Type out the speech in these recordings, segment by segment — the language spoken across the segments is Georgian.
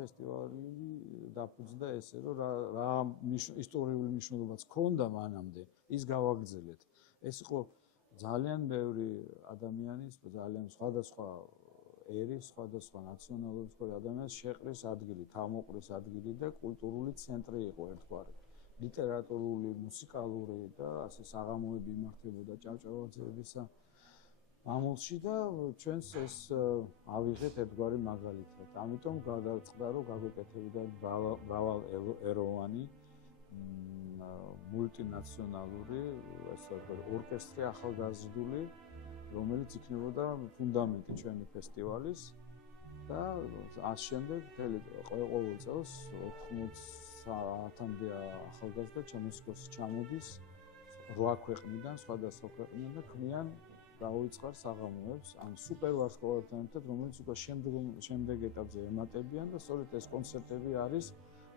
ფესტივალი დაფუძნდა ესე, რომ რა ისტორიული მნიშვნელობაც ჰქონდა მანამდე, ის გავაგრძელეთ. ეს იყო ძალიან ბევრი ადამიანის, ძალიან სხვადასხვა ერის, სხვადასხვა ნაციონალობის ადამიანის შეყრის ადგილი, თავმოყრის ადგილი და კულტურული ცენტრი იყო ერთგვარი. ლიტერატურული, მუსიკალური და ასე საღამოები იმართებოდა ჭავჭავაძეებისა მამულში და ჩვენს ეს ავიღეთ ერთგვარი მაგალითად. ამიტომ გადაწყდა, რომ გაგვეკეთებოდა მრავალეროვანი მულტინაციონალური ასე ვთქვათ ორკესტრი ახალგაზრდული, რომელიც იქნებოდა ფუნდამენტი ჩვენი ფესტივალის და ამ შემდეგ ყოველ წელს 80-მდე ახალგაზრდა ჩამოსკოს ჩამოდის 8 ქვეყნიდან, სხვადასხვა ქვეყნიდან და ქმნიან დაუწყარ საღამოებს, ან სუპერ ვარსკვლავებთან ერთად, რომელიც უკვე შემდეგ ეტაპზე ემატებიან და სწორედ ეს კონცერტები არის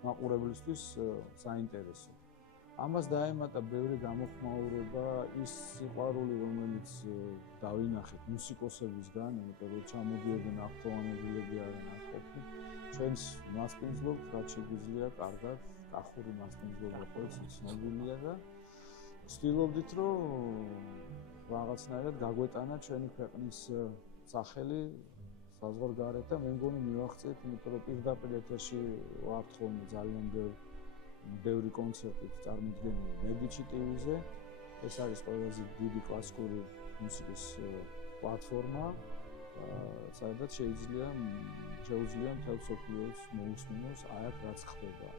მაყურებლისთვის საინტერესო. ამას დაემატა ბევრი გამოხმაურება, ის სიყვარული, რომელიც დავინახეთ მუსიკოსებისგან, იმიტომ რომ ჩამოდიოდნენ აღფრთოვანებულები არიან აქ ყოფილი. ჩვენს მასპინძლობთ, რაც შეგვიძლია კარგად, კახური მასპინძლობა ყოველთვის ცნობილია და ვცდილობდით, რომ რაღაცნაირად გაგვეტანა ჩვენი ქვეყნის სახელი საზღვარგარეთ და მე მგონი მივაღწევთ, იმიტომ რომ პირდაპირ ეთერში ვართ ხოლმე ძალიან ბევრი კონცერტით წარმოდგენილი მედიჩი ტივიზე. ეს არის ყველაზე დიდი კლასიკური მუსიკის პლატფორმა, სადაც შეუძლია მთელ მსოფლიოს მოусმინოს აი აქ რაც ხდება.